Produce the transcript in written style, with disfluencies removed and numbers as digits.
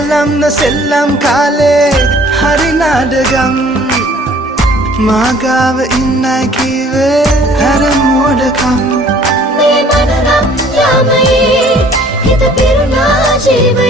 කොල්ලම්ද සෙල්ලම් කාලේ හරි නාඩගම් මාගාව ඉන්නයි කිවේ හැර මෝඩකම් මේ මනරම් යාමයේ හිත පිරුණා ජීවයේ